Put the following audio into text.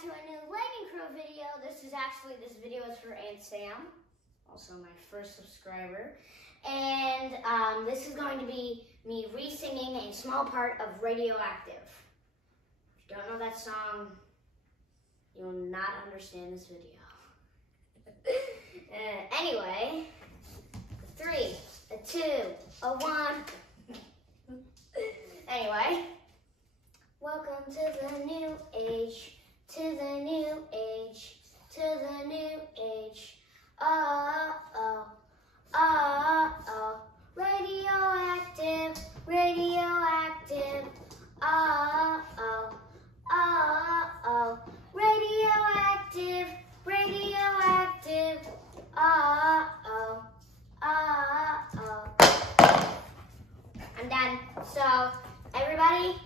back to a new Lightning Crow video. This video is for Aunt Sam, also my first subscriber. And this is going to be me re-singing a small part of Radioactive. If you don't know that song, you will not understand this video. Anyway, a 3, a 2, a 1. Anyway, welcome to the new age, to the new age, to the new age. Oh, oh, oh, oh, radioactive, radioactive. Oh, oh, oh, oh, radioactive, radioactive. Oh, oh, oh, oh. I'm done. So, everybody,